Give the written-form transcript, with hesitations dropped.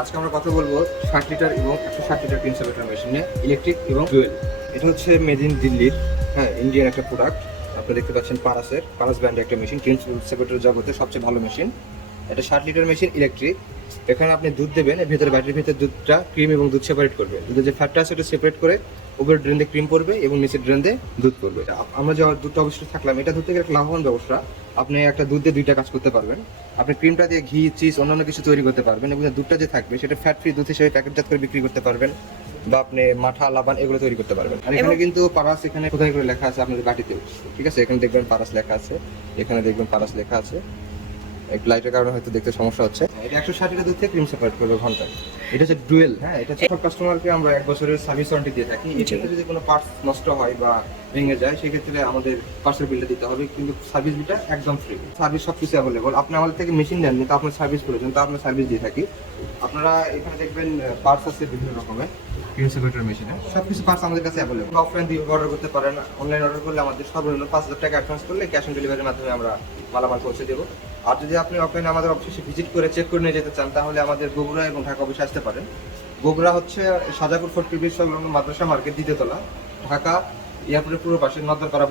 আজকে আমরা কথা বলবো 60 লিটার এবং 160 লিটার ক্রিম সেপারেটর মেশিন নিয়ে, ইলেকট্রিক এবং ডুয়েল। এটা হচ্ছে মেড ইন দিল্লির, হ্যাঁ, ইন্ডিয়ান একটা প্রোডাক্ট। আপনারা দেখতে পাচ্ছেন পারাস ব্র্যান্ডের একটা মেশিন, ক্রিম সেপারেটর জগতে সবচেয়ে ভালো মেশিন। এটা 60 লিটার মেশিন, ইলেকট্রিক। এখানে আপনি দুধ দেবেন, ভেতরে ব্যাটারির ভেতরে দুধটা ক্রিম এবং দুধ সেপারেট করবে। দুধের যে ফ্যাটটা আছে ওটা সেপারেট করে উপরের ড্রেন দিয়ে ক্রিম পড়বে এবং নিচের ড্রেন দিয়ে দুধ পড়বে। আমরা যে দুধটা অবশ্যই থাকলাম, এটা দুধ থেকে একটা লাভবান ব্যবসা। আপনি একটা দুধ দিয়ে দুইটা কাজ করতে পারবেন। আপনি ক্রিমটা দিয়ে ঘি, চিজ, অন্যান্য কিছু তৈরি করতে পারবেন এবং দুধটা যে থাকবে সেটা ফ্যাট ফ্রি দুধ হিসেবে প্যাকেটজাত করে বিক্রি করতে পারবেন, বা আপনি মাঠা, লাবান এগুলো তৈরি করতে পারবেন। আর এখানে কিন্তু পারাস এখানে কোথায় করে লেখা আছে আপনাদের বাটিতেও, ঠিক আছে? এখানে দেখবেন পারাস লেখা আছে, এখানে দেখবেন পারাস লেখা আছে। একটু লাইটের কারণে হয়তো দেখতে সমস্যা হচ্ছে। এটা 160 লিটার দুধ থেকে ক্রিম সেপারেট করবে ঘন্টায়। এটা হচ্ছে ডুয়েল, হ্যাঁ। এটা হচ্ছে সব কাস্টমারকে আমরা 1 বছরের সার্ভিস ওয়ারেন্টি দিয়ে থাকি। এক্ষেত্রে যদি কোনো পার্টস নষ্ট হয় বা ভেঙে যায় সেক্ষেত্রে আমাদের পার্টসের বিলটা দিতে হবে, কিন্তু সার্ভিস বিলটা একদম ফ্রি। সার্ভিস সব কিছু অ্যাভেলেবল। আপনি আমাদের থেকে মেশিন নেন, কিন্তু আপনার সার্ভিস প্রয়োজন, তো আমরা সার্ভিস দিয়ে থাকি। আপনারা এখানে দেখবেন পার্টস আছে বিভিন্ন রকমের ক্রিম সেপারেটর মেশিনে, সব কিছু পার্টস আমাদের কাছে অ্যাভেলেবল। অফলাইন দিয়ে অর্ডার করতে পারেন, অনলাইন অর্ডার করলে আমাদের সর্বনিম্ন 5,000 টাকা অ্যাডভান্স করলে ক্যাশ অন ডেলিভারির মাধ্যমে আমরা মালামাল পৌঁছে দেবো। আর যদি আপনি অফলাইনে আমাদের অফিসে ভিজিট করে চেক করে নিয়ে যেতে চান, তাহলে আমাদের বগুড়া এবং ঢাকা অফিসে আসতে পারেন। বগুড়া হচ্ছে সাজাপুর ফোর্ট ব্রিজ সংলগ্ন মাদ্রাসা মার্কেট, দ্বিতীয় তলা। ঢাকা এয়ারপোর্টের পূর্ব পাশে নদরপাড়া।